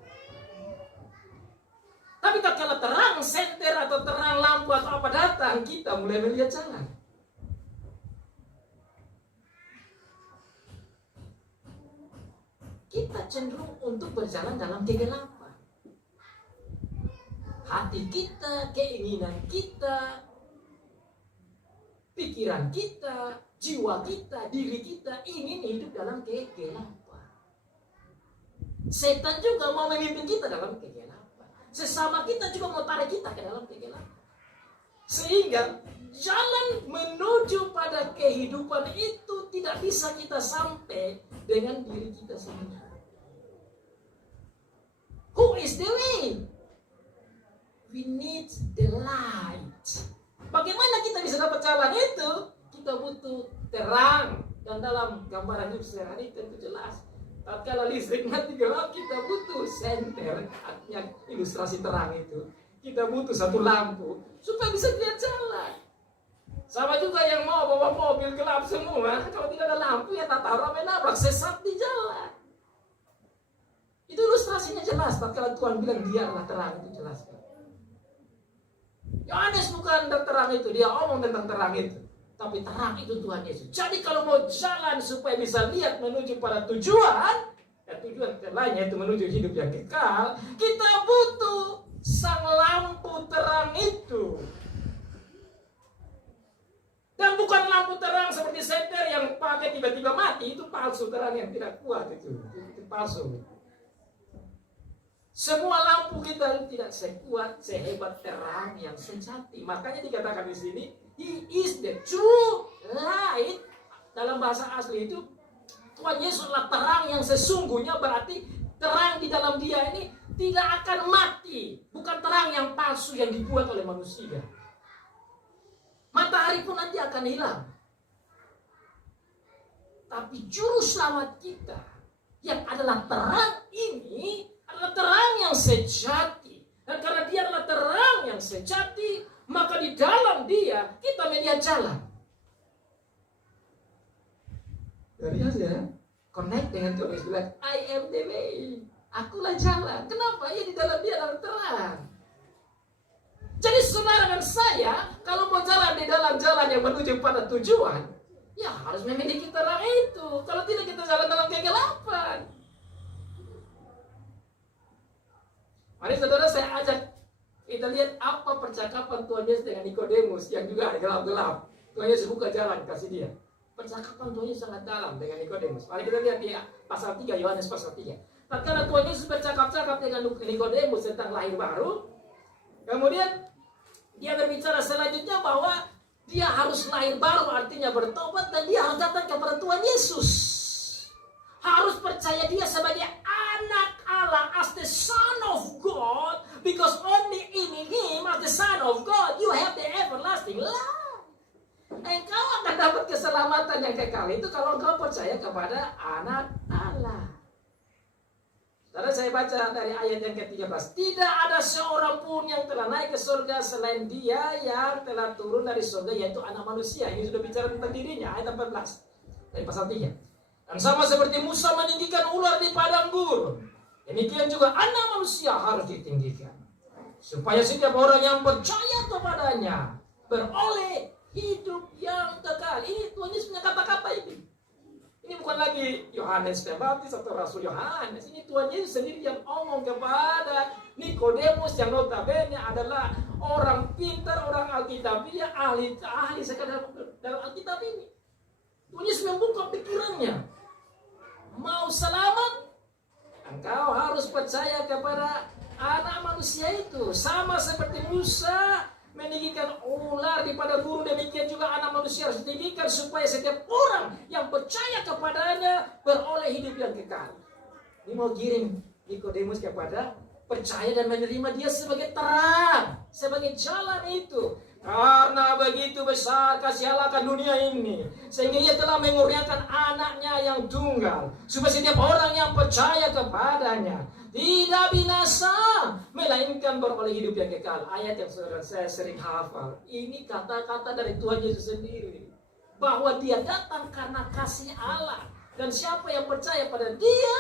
Tapi tak kala terang senter atau terang lampu atau apa datang, kita mulai melihat jalan. Kita cenderung untuk berjalan dalam kegelapan. Hati kita, keinginan kita, pikiran kita, jiwa kita, diri kita ingin hidup dalam kegelapan. Setan juga mau memimpin kita dalam kegelapan. Sesama kita juga mau tarik kita ke dalam kegelapan. Sehingga jalan menuju pada kehidupan itu tidak bisa kita sampai dengan diri kita sendiri. Who is the way? We need the light. Bagaimana kita bisa dapat jalan itu? Kita butuh terang. Dan dalam gambaran hidup sehari tentu jelas. Tatkala listrik mati gelap, kita butuh senter, artinya ilustrasi terang itu. Kita butuh satu lampu supaya bisa lihat jalan. Sama juga yang mau bawa mobil gelap semua, kalau tidak ada lampu ya tak tahu ramai nabrak, sesat di jalan. Itu ilustrasinya jelas. Tatkala Tuhan bilang dia adalah terang, itu jelas. Yohanes bukan terang itu, dia omong tentang terang itu. Tapi terang itu Tuhan Yesus. Jadi kalau mau jalan supaya bisa lihat menuju pada tujuan, ya tujuan lainnya itu menuju hidup yang kekal, kita butuh sang lampu terang itu. Dan bukan lampu terang seperti senter yang pakai tiba-tiba mati, itu palsu, terang yang tidak kuat itu palsu. Semua lampu kita tidak sekuat, sehebat terang yang sejati. Makanya dikatakan di sini, He is the true light. Dalam bahasa asli itu Tuhan Yesus adalah terang yang sesungguhnya, berarti terang di dalam dia ini tidak akan mati. Bukan terang yang palsu yang dibuat oleh manusia. Matahari pun nanti akan hilang. Tapi juru selamat kita yang adalah terang ini adalah terang yang sejati. Dan karena dia adalah terang yang sejati, maka di dalam dia kita melihat jalan. Dari aja connect dengan Tuhan Yesus bilang, I am the way. Akulah jalan. Kenapa? Ya di dalam dia dalam terang. Jadi saudara dan saya, kalau mau jalan di dalam jalan yang menuju pada tujuan, ya harus memiliki terang itu. Kalau tidak, kita jalan dalam kegelapan. Mari saudara, saya ajak kita lihat apa percakapan Tuhan Yesus dengan Nikodemus yang juga gelap-gelap. Tuhan Yesus buka jalan, kasih dia. Percakapan Tuhan Yesus sangat dalam dengan Nikodemus. Mari kita lihat di pasal 3, Yohanes pasal 3. Tatkala Tuhan Yesus bercakap-cakap dengan Nikodemus tentang lahir baru, kemudian dia berbicara selanjutnya bahwa dia harus lahir baru, artinya bertobat, dan dia harus datang kepada Tuhan Yesus. Harus percaya dia sebagai anak Allah, as the Son of God, because only in Him, as the Son of God, you have the everlasting life. Engkau akan dapat keselamatan yang kekal itu kalau engkau percaya kepada anak Allah. Karena saya baca dari ayat yang ke-13. Tidak ada seorang pun yang telah naik ke surga selain dia yang telah turun dari surga, yaitu anak manusia. Ini sudah bicara tentang dirinya, ayat 14 dari pasal 3. Dan sama seperti Musa meninggikan ular di padang gurun, demikian juga anak manusia harus ditinggikan, supaya setiap orang yang percaya kepadanya beroleh hidup yang kekal. Ini Tuhan Yesus punya kata-kata ini. Ini bukan lagi Yohanes Pembaptis atau Rasul Yohanes. Ini Tuhan Yesus sendiri yang omong kepada Nikodemus yang notabene adalah orang pintar, orang Alkitabiah, ahli sekadar dalam Alkitab ini. Tuhan Yesus membuka pikirannya. Mau selamat, engkau harus percaya kepada anak manusia itu. Sama seperti Musa meninggikan ular di padang gurun, demikian juga anak manusia harus ditinggikan, supaya setiap orang yang percaya kepadanya beroleh hidup yang kekal. Ini mau kirim Nikodemus kepada percaya dan menerima dia sebagai terang, sebagai jalan itu. Karena begitu besar kasih Allah akan dunia ini, sehingga ia telah mengurniakan anaknya yang tunggal, supaya setiap orang yang percaya kepadanya tidak binasa, melainkan beroleh hidup yang kekal. Ayat yang saya sering hafal. Ini kata-kata dari Tuhan Yesus sendiri, bahwa dia datang karena kasih Allah, dan siapa yang percaya pada dia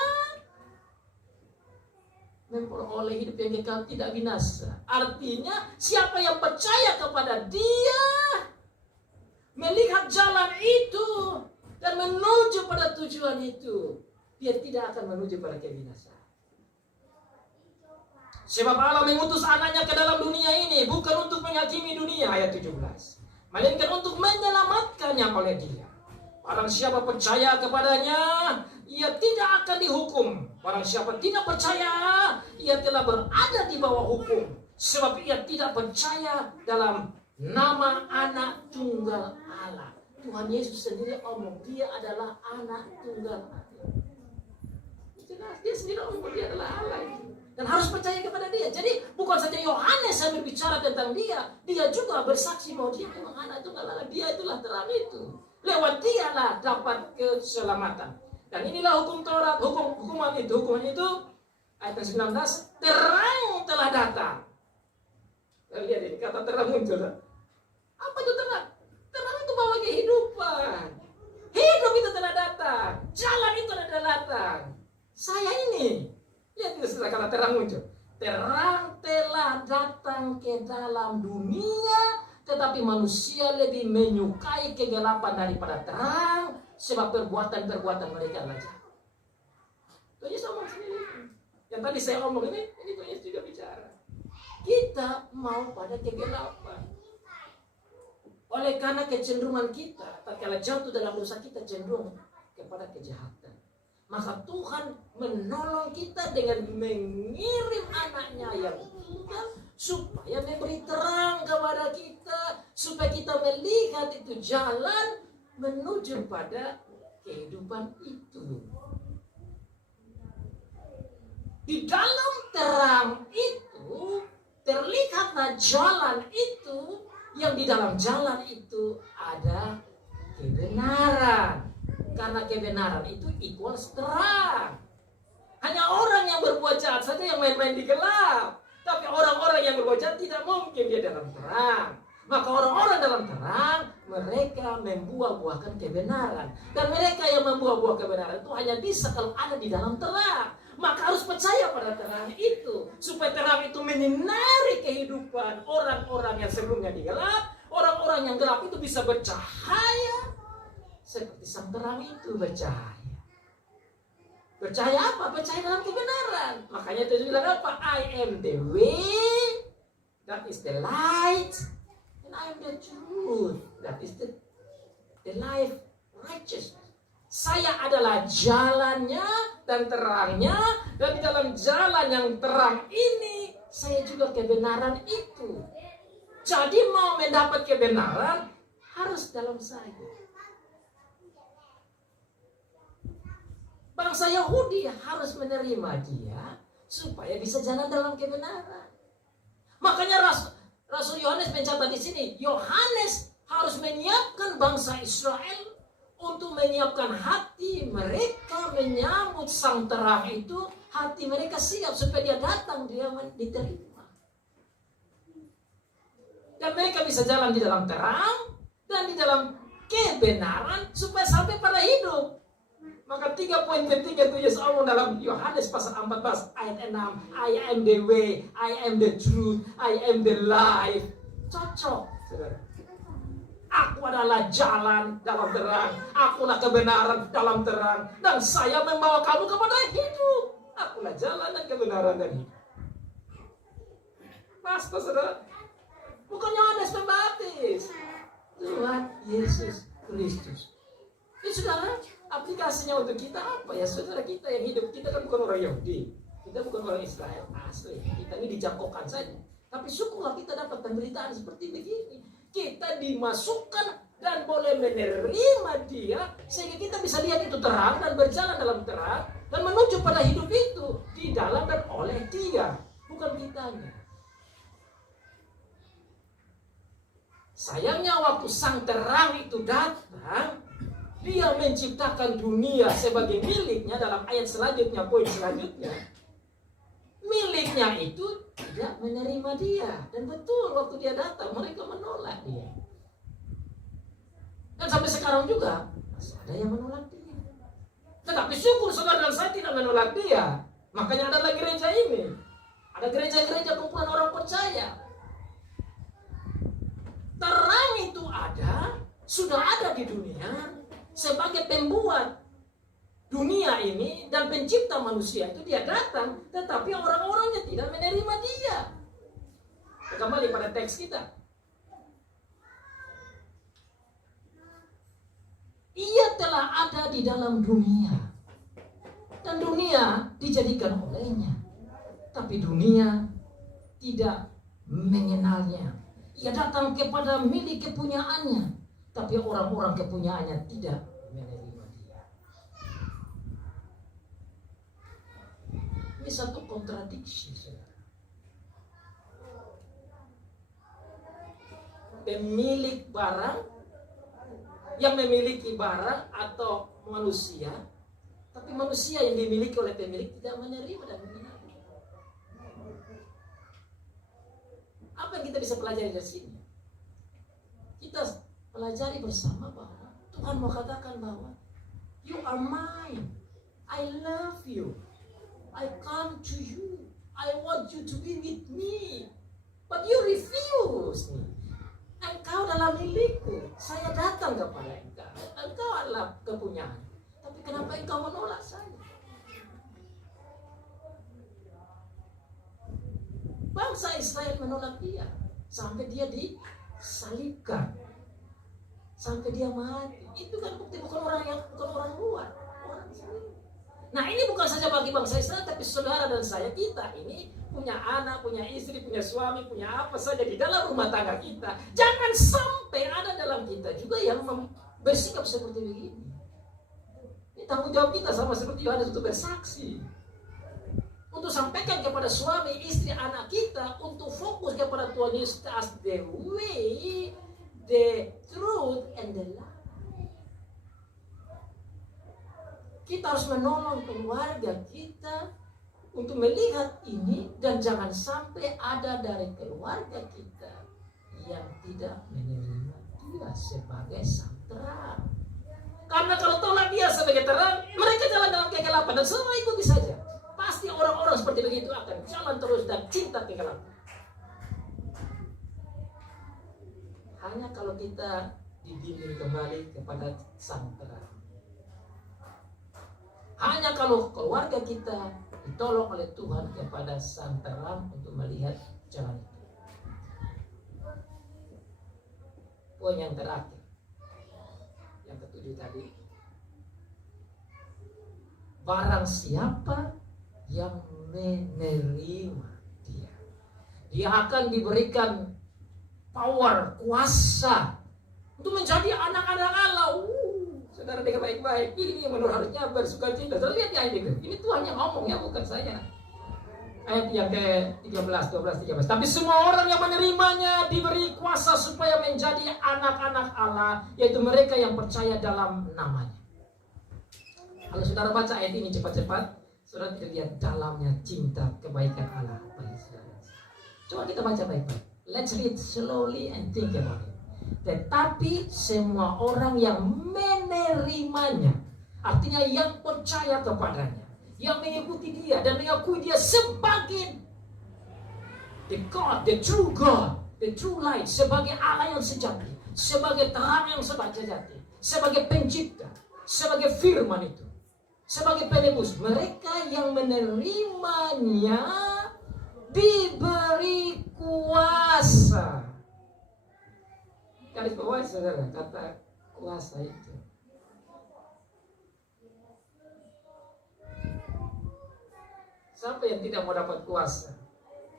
memperoleh hidup yang kekal, tidak binasa. Artinya siapa yang percaya kepada dia, melihat jalan itu dan menuju pada tujuan itu, dia tidak akan menuju pada kebinasaan. Sebab Allah mengutus anaknya ke dalam dunia ini bukan untuk menghakimi dunia, ayat 17, melainkan untuk menyelamatkannya oleh dia. Barang siapa percaya kepadanya, ia tidak akan dihukum. Barang siapa tidak percaya, ia telah berada di bawah hukum, sebab ia tidak percaya dalam nama anak tunggal Allah. Tuhan Yesus sendiri omong, dia adalah anak tunggal Allah. Jelas, dia sendiri omong, dia adalah Allah itu. Dan harus percaya kepada dia. Jadi bukan saja Yohanes yang berbicara tentang dia, dia juga bersaksi bahwa dia memang anak tunggal Allah. Dia itulah terang itu. Lewat dialah dapat keselamatan. Dan inilah hukum Taurat, hukuman itu ayat 19, terang telah datang. Lihat ini, kata terang muncul. Apa itu terang? Terang itu bawa kehidupan. Hidup itu telah datang. Jalan itu telah datang. Saya ini. Lihat itu setelah kata terang muncul. Terang telah datang ke dalam dunia, tetapi manusia lebih menyukai kegelapan daripada terang, sebab perbuatan-perbuatan mereka adalah jahat. Tuhan Yesus omong sendiri. Yang tadi saya omong ini Tuhan Yesus juga bicara. Kita mau pada kegelapan. Oleh karena kecenderungan kita, tatkala jatuh dalam dosa, kita cenderung kepada kejahatan. Maka Tuhan menolong kita dengan mengirim anaknya yang tunggal, supaya memberi terang kepada kita, supaya kita melihat itu jalan menuju pada kehidupan itu. Di dalam terang itu terlihatlah jalan itu, yang di dalam jalan itu ada kebenaran. Karena kebenaran itu equals terang. Hanya orang yang berbuat jahat saja yang main-main di gelap. Tapi orang-orang yang berbuat jahat tidak mungkin dia dalam terang. Maka orang-orang dalam terang, mereka membuah-buahkan kebenaran. Dan mereka yang membuah-buah kebenaran itu hanya bisa kalau ada di dalam terang. Maka harus percaya pada terang itu. Supaya terang itu menyinari kehidupan orang-orang yang sebelumnya gelap. Orang-orang yang gelap itu bisa bercahaya. Seperti sang terang itu bercahaya. Bercahaya apa? Bercahaya dalam kebenaran. Makanya itu bilang apa? I am the way. That is the light. And I am the truth. That is the life righteousness. Saya adalah jalannya dan terangnya. Dan di dalam jalan yang terang ini, saya juga kebenaran itu. Jadi mau mendapat kebenaran, harus dalam saya. Bangsa Yahudi harus menerima dia, supaya bisa jalan dalam kebenaran. Makanya Rasul Yohanes mencatat di sini, Yohanes harus menyiapkan bangsa Israel untuk menyiapkan hati mereka menyambut sang terang itu. Hati mereka siap supaya dia datang, dia diterima. Dan mereka bisa jalan di dalam terang dan di dalam kebenaran supaya sampai pada hidup. Maka 3 poin penting yang Yesus omong dalam Yohanes pasal 14 ayat 6. I am the way, I am the truth, I am the life. Cocok, saudara. Aku adalah jalan dalam terang, akulah kebenaran dalam terang, dan saya membawa kamu kepada hidup. Akulah jalan dan kebenaran dan hidup. Basta, saudara. Bukan Yohanes Pembaptis, Tuhan Yesus Kristus. Ini saudara, aplikasinya untuk kita apa ya? Saudara kita yang hidup, kita kan bukan orang Yahudi, kita bukan orang Israel asli. Kita ini dijangkaukan saja. Tapi syukurlah kita dapat penderitaan seperti begini. Kita dimasukkan dan boleh menerima dia, sehingga kita bisa lihat itu terang dan berjalan dalam terang dan menuju pada hidup itu di dalam dan oleh dia, bukan kitanya. Sayangnya waktu sang terang itu datang, dia menciptakan dunia sebagai miliknya. Dalam ayat selanjutnya, poin selanjutnya, miliknya itu tidak menerima dia. Dan betul waktu dia datang, mereka menolak dia. Dan sampai sekarang juga masih ada yang menolak dia. Tetapi syukur saudara dan saya tidak menolak dia. Makanya adalah gereja ini. Ada gereja-gereja kumpulan orang percaya. Terang itu ada, sudah ada di dunia sebagai pembuat dunia ini dan pencipta manusia itu. Dia datang, tetapi orang-orangnya tidak menerima dia. Kembali pada teks kita. Ia telah ada di dalam dunia, dan dunia dijadikan olehnya, tapi dunia tidak mengenalnya. Ia datang kepada milik kepunyaannya, tapi orang-orang kepunyaannya tidak menerima dia. Ini satu kontradiksi, saudara. Pemilik barang yang memiliki barang atau manusia, tapi manusia yang dimiliki oleh pemilik tidak menerima dan mengenal. Apa yang kita bisa pelajari dari sini? Kita pelajari bersama bahwa Tuhan mau katakan bahwa you are mine, I love you, I come to you, I want you to be with me, but you refuse me. Engkau adalah milikku, saya datang kepada engkau, engkau adalah kepunyaan, tapi kenapa engkau menolak saya? Bangsa Israel menolak dia sampai dia disalibkan, sampai dia mati. Itu kan bukti bukan orang luar, orang sendiri. Nah, ini bukan saja bagi bangsa Israel, tapi saudara dan saya, kita ini punya anak, punya istri, punya suami, punya apa saja di dalam rumah tangga kita. Jangan sampai ada dalam kita juga yang bersikap seperti begini. Ini tanggung jawab kita sama seperti Yohanes untuk bersaksi, untuk sampaikan kepada suami, istri, anak kita, untuk fokus kepada Tuhan Yesus as the way, the truth, and the life. Kita harus menolong keluarga kita untuk melihat ini, dan jangan sampai ada dari keluarga kita yang tidak menerima dia sebagai sang terang. Karena kalau tolak dia sebagai terang, mereka jalan dalam kegelapan dan semua ikuti saja. Pasti orang-orang seperti begitu akan jalan terus dan cinta tinggal. Hanya kalau kita dibimbing kembali kepada Sang Terang. Hanya kalau keluarga kita ditolong oleh Tuhan kepada Sang Terang untuk melihat jalan itu. Poin yang terakhir, yang ketujuh tadi, barang siapa yang menerima dia akan diberikan power, kuasa untuk menjadi anak-anak Allah. Saudara dengar baik-baik, ini menurut harusnya bersuka cita. Saudara lihat ya ini Tuhan yang ngomong ya, bukan saya. Ayat yang ke-13, 12, 13. Tapi semua orang yang menerimanya diberi kuasa supaya menjadi anak-anak Allah, yaitu mereka yang percaya dalam namanya. Kalau saudara baca ayat ini cepat-cepat, saudara bisa lihat dalamnya cinta kebaikan Allah bagi saudara. Coba kita baca baik-baik. Let's read slowly and think about it. Tetapi semua orang yang menerimanya, artinya yang percaya kepadanya, yang mengikuti dia dan mengakui dia sebagai the God, the true God, the true light, sebagai Allah yang sejati, sebagai terang yang sejati, sebagai pencipta, sebagai firman itu, sebagai penebus. Mereka yang menerimanya diberi kuasa. Garis bawah saudara, kata kuasa itu. Siapa yang tidak mau dapat kuasa?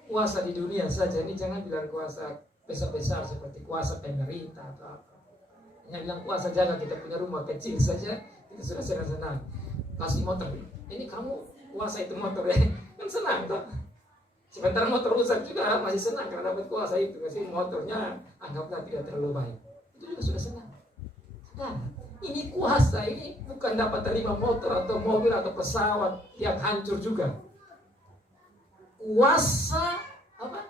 Kuasa di dunia saja, ini jangan bilang kuasa besar-besar seperti kuasa pemerintah atau apa. Hanya bilang kuasa jaga kita punya rumah kecil saja, kita sudah senang-senang. Kasih motor, ini kamu kuasa itu motor ya, kan senang toh. Sebentar motor rusak juga masih senang karena dapat kuasa itu. Kasih motornya anggaplah tidak terlalu baik, itu juga sudah senang. Nah, ini kuasa, ini bukan dapat terima motor atau mobil atau pesawat yang hancur juga. Kuasa apa?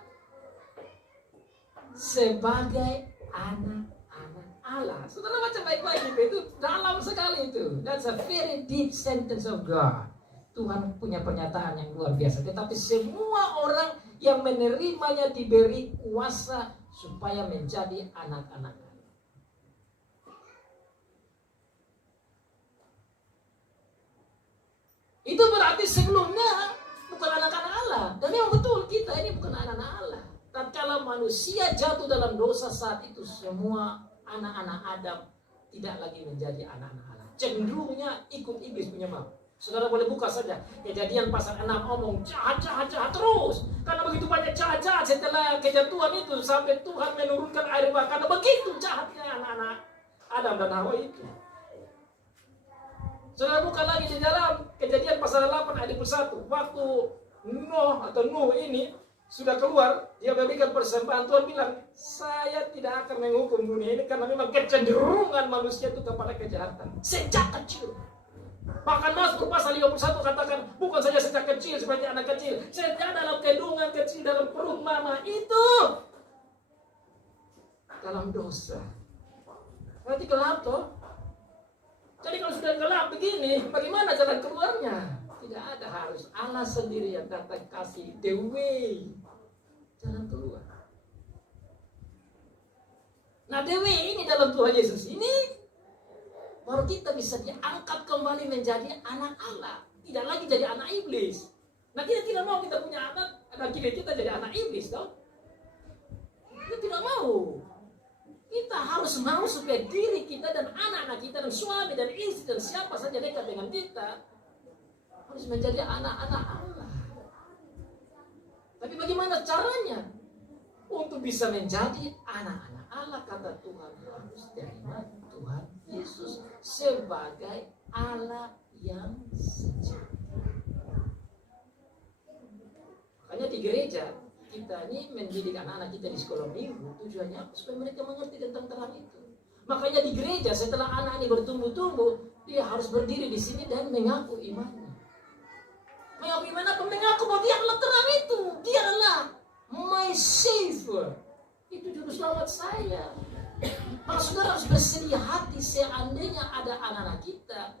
Sebagai anak-anak Allah. Saudara baca baik-baik itu dalam sekali itu. That's a very deep sentence of God. Tuhan punya pernyataan yang luar biasa. Tetapi semua orang yang menerimanya diberi kuasa supaya menjadi anak-anak Allah. Itu berarti sebelumnya bukan anak-anak Allah. Dan yang betul, kita ini bukan anak-anak Allah. Tatkala manusia jatuh dalam dosa saat itu, semua anak-anak Adam tidak lagi menjadi anak-anak Allah. Cenderungnya ikut iblis punya mau. Saudara boleh buka saja Kejadian pasal 6, omong jahat terus. Karena begitu banyak jahat setelah kejatuhan itu, sampai Tuhan menurunkan air bah. Karena begitu jahatnya anak-anak Adam dan Hawa itu. Saudara buka lagi di dalam Kejadian pasal 8 ayat 21. Waktu Nuh ini sudah keluar, dia memberikan persembahan. Tuhan bilang, saya tidak akan menghukum dunia ini karena memang kecenderungan manusia itu kepada kejahatan sejak kecil. Bahkan Mazmur pasal 51 katakan, bukan saja sejak kecil seperti anak kecil, sejak dalam kandungan kecil dalam perut mama itu dalam dosa. Berarti gelap toh. Jadi kalau sudah gelap begini, bagaimana jalan keluarnya? Tidak ada, harus Allah sendiri yang datang kasih the way, jalan keluar. Nah, the way ini dalam Tuhan Yesus ini baru kita bisa diangkat kembali menjadi anak Allah, tidak lagi jadi anak iblis. Nah, kita tidak mau kita punya anak kita jadi anak iblis toh. Kita tidak mau. Kita harus mau supaya diri kita dan anak-anak kita dan suami dan istri dan siapa saja dekat dengan kita harus menjadi anak-anak Allah. Tapi bagaimana caranya? Untuk bisa menjadi anak-anak Allah, kata Tuhan, harus terima Tuhan Yesus sebagai Allah yang sejati. Makanya di gereja kita ini mendidik anak-anak kita di sekolah minggu, tujuannya supaya mereka mengerti tentang terang itu. Makanya di gereja setelah anak ini bertumbuh-tumbuh, dia harus berdiri di sini dan mengaku imannya. Mengaku iman apa? Mengaku bahwa dia adalah terang itu. Dia adalah my savior. Itu juru selamat saya. Maka saudara harus bersedia hati seandainya ada anak-anak kita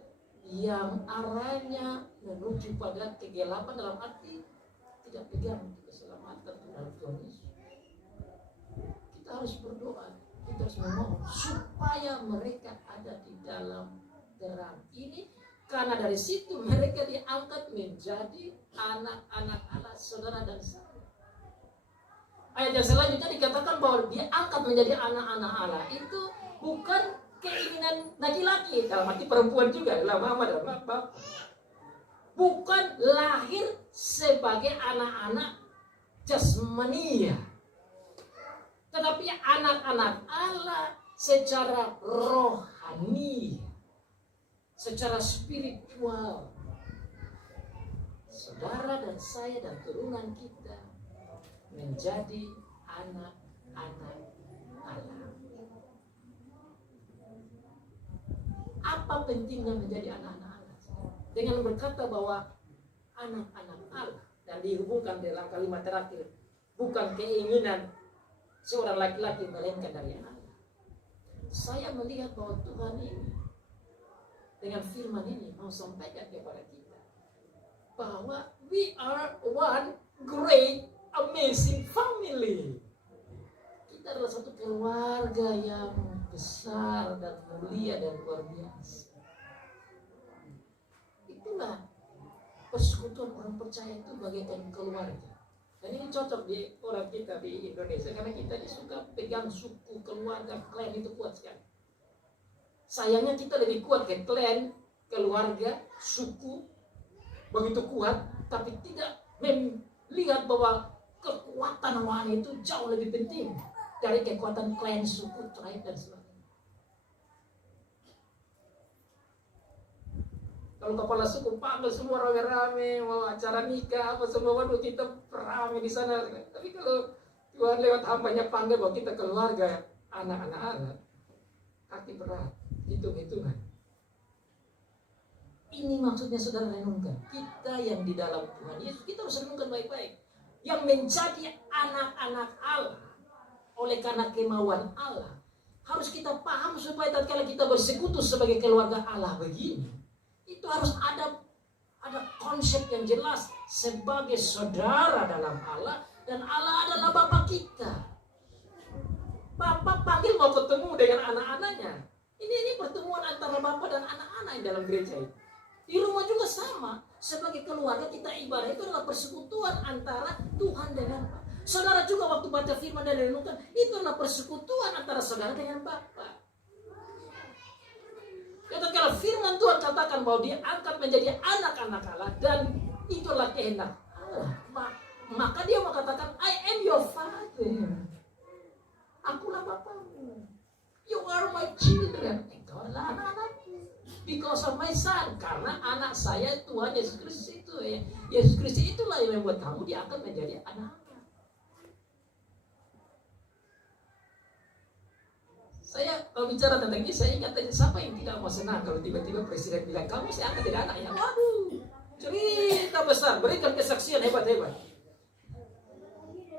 yang arahnya menuju pada kegelapan, dalam arti tidak pegang keselamatan dalam Tuhan Yesus. Kita harus berdoa, kita harus memohon supaya mereka ada di dalam terang ini, karena dari situ mereka diangkat menjadi anak-anak Allah, saudara dan saya. Ayat yang selanjutnya dikatakan bahwa dia angkat menjadi anak-anak Allah itu bukan keinginan laki-laki, dalam arti perempuan juga, dalam mama dan bapak. Bukan lahir sebagai anak-anak jasmania, tetapi anak-anak Allah secara rohani, secara spiritual. Saudara dan saya dan turunan kita menjadi anak-anak Allah. Apa pentingnya menjadi anak-anak Allah? Dengan berkata bahwa anak-anak Allah, dan dihubungkan dalam kalimat terakhir, bukan keinginan seorang laki-laki melainkan dari Allah. Saya melihat bahwa Tuhan ini dengan firman ini mau sampaikan kepada kita bahwa we are one great amazing family. Kita adalah satu keluarga yang besar dan mulia dan luar biasa. Itulah persekutuan orang percaya itu bagaikan keluarga. Dan ini cocok di orang kita di Indonesia, karena kita disuka pegang suku, keluarga, klan itu kuat sekali. Sayangnya kita lebih kuat ke klan, keluarga, suku, begitu kuat, tapi tidak melihat bahwa kekuatan rohani itu jauh lebih penting dari kekuatan klan, suku, tribe, dan sebagainya. Kalau kepala suku panggil semua rame-rame, mau acara nikah apa semua, waduh kita rame di sana. Tapi kalau Tuhan lewat hambanya panggil bahwa kita keluarga, anak-anak Allah, hati berat, hitung-hitungan. Ini maksudnya saudara renungkan. Kita yang di dalam Tuhan Yesus, kita harus renungkan baik-baik. Yang menjadi anak-anak Allah oleh karena kemauan Allah, harus kita paham supaya tatkala kita bersekutu sebagai keluarga Allah begini, itu harus ada konsep yang jelas sebagai saudara dalam Allah, dan Allah adalah Bapa kita. Bapa panggil mau ketemu dengan anak-anaknya. Ini pertemuan antara Bapa dan anak-anak yang dalam gereja itu. Di rumah juga sama. Sebagai keluarga kita ibadah itu adalah persekutuan antara Tuhan dengan Bapa. Saudara juga waktu baca firman dan renungkan, itu adalah persekutuan antara saudara dengan Bapa. Kalau firman Tuhan katakan bahwa dia angkat menjadi anak-anak Allah, dan itulah kehendak Allah, maka dia mengatakan, I am your father. Akulah Bapamu. You are my children. Engkau adalah anak-anakku. Because of my son. Karena anak saya Tuhan Yesus Kristus itu. Yesus Kristus itulah yang membuat kamu diangkat menjadi anak-anak. Saya kalau bicara tentang ini, saya ingat aja, siapa yang tidak mau senang kalau tiba-tiba presiden bilang, kamu saya angkat jadi anaknya. Waduh, cerita besar, berikan kesaksian hebat-hebat.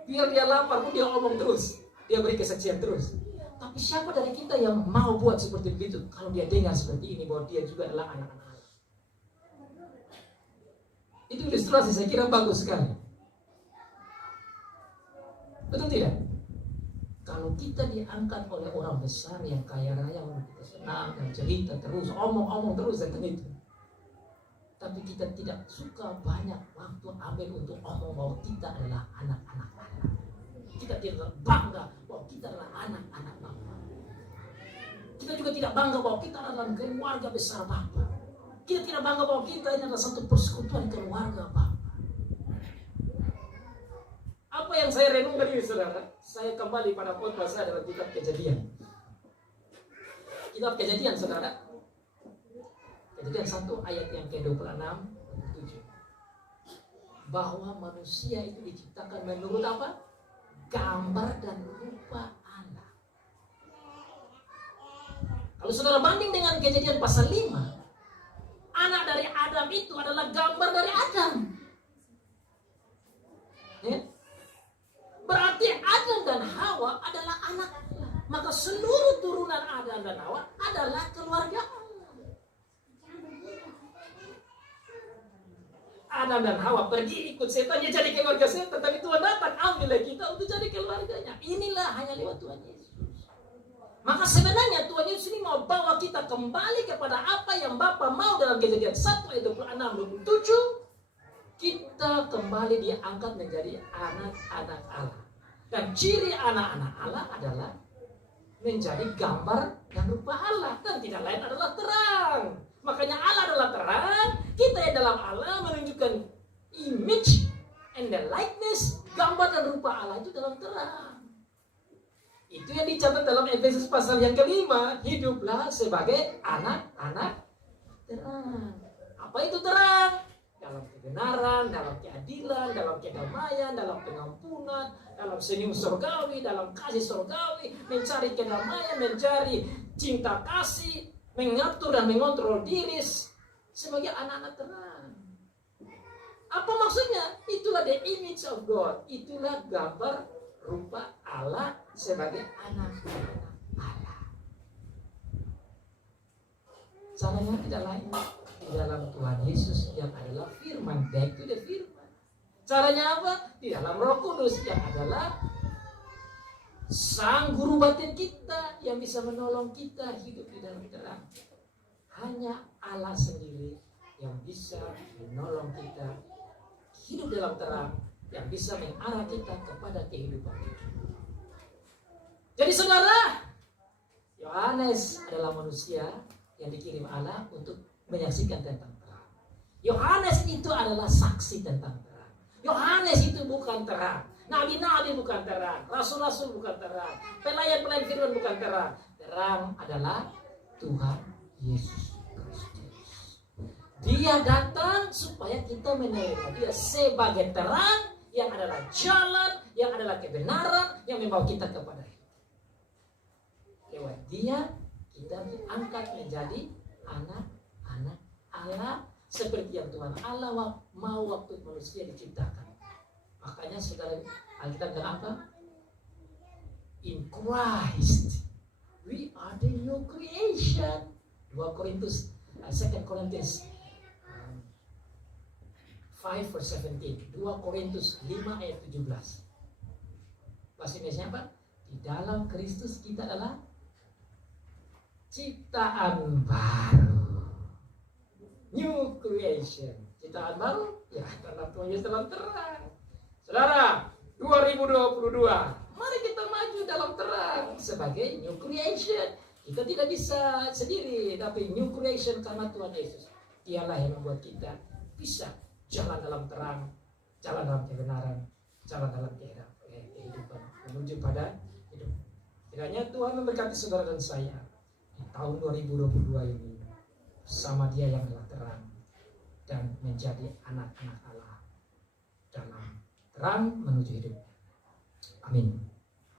Biar dia lapar pun dia ngomong terus, dia beri kesaksian terus. Tapi siapa dari kita yang mau buat seperti begitu kalau dia dengar seperti ini bahwa dia juga adalah anak-anak Allah? Itu ilustrasi saya kira bagus sekali. Betul tidak? Kalau kita diangkat oleh orang besar yang kaya raya, kita senang dan cerita terus, omong-omong terus tentang itu. Tapi kita tidak suka banyak waktu ambil untuk omong bahwa kita adalah anak-anak Allah. Kita tidak bangga bahwa kita adalah anak-anak Bapa. Kita juga tidak bangga bahwa kita adalah keluarga besar Bapa. Kita tidak bangga bahwa kita ini adalah satu persekutuan keluarga Bapa. Apa yang saya renungkan ini saudara, saya kembali pada khotbah saya dalam kitab Kejadian. Kitab Kejadian saudara, Kejadian 1 ayat yang ke-26, 27. Bahwa manusia itu diciptakan menurut apa? Gambar dan rupa Allah. Kalau saudara banding dengan Kejadian pasal 5, anak dari Adam itu adalah gambar dari Adam. Ya? Berarti Adam dan Hawa adalah anak Allah. Maka seluruh turunan Adam dan Hawa adalah keluarga Allah. Adam dan Hawa pergi ikut setan, dia jadi keluarga setan. Tapi Tuhan datang ambillah kita untuk jadi keluarganya. Inilah hanya lewat Tuhan Yesus. Maka sebenarnya Tuhan Yesus ini mau bawa kita kembali kepada apa yang Bapa mau dalam Kejadian 1 ayat 26-27. Kita kembali diangkat menjadi anak-anak Allah. Dan ciri anak-anak Allah adalah menjadi gambar dan rupa Allah. Dan tidak lain adalah terang. Makanya Allah adalah terang. Kita yang dalam Allah menunjukkan image and the likeness. Gambar dan rupa Allah itu dalam terang. Itu yang dicatat dalam Efesus pasal yang kelima. Hiduplah sebagai anak-anak terang. Apa itu terang? Dalam kebenaran, dalam keadilan, dalam kedamaian, dalam pengampunan, dalam senyum surgawi, dalam kasih surgawi, mencari kedamaian, mencari cinta kasih, mengatur dan mengontrol diri sebagai anak-anak terang. Apa maksudnya? Itulah the image of God. Itulah gambar rupa Allah sebagai anak-anak Allah. Caranya tidak lain. Di dalam Tuhan Yesus yang adalah firman, back to the firman. Caranya apa? Di dalam Roh Kudus yang adalah sang guru batin kita yang bisa menolong kita hidup di dalam terang. Hanya Allah sendiri yang bisa menolong kita hidup dalam terang, yang bisa mengarah kita kepada kehidupan. Jadi saudara, Yohanes adalah manusia yang dikirim Allah untuk menyaksikan tentang terang. Yohanes itu adalah saksi tentang terang. Yohanes itu bukan terang. Nabi-nabi bukan terang. Rasul-rasul bukan terang. Pelayan-pelayan firman bukan terang. Terang adalah Tuhan Yesus Kristus. Dia datang supaya kita menerima Dia sebagai terang yang adalah jalan, yang adalah kebenaran, yang membawa kita kepada hidup. Lewat Dia kita diangkat menjadi anak Allah seperti yang Tuhan Allah mau waktu manusia diciptakan. Makanya segala Alkitab bilang apa? In Christ we are the new creation. 2 Corinthians 5 verse 17. 2 Korintus 5 ayat 17. Bahasa Indonesia apa? Di dalam Kristus kita adalah ciptaan baru. New creation. Ciptaan baru ya dalam Tuhan Yesus dalam terang. Saudara, 2022, mari kita maju dalam terang sebagai new creation. Kita tidak bisa sendiri, tapi new creation karena Tuhan Yesus. Dialah yang membuat kita bisa jalan dalam terang, jalan dalam kebenaran, jalan dalam kehidupan, menuju pada hidup. Kiranya Tuhan memberkati saudara dan saya di tahun 2022 ini. Sama Dia yang adalah terang dan menjadi anak-anak Allah dalam terang menuju hidup. Amin.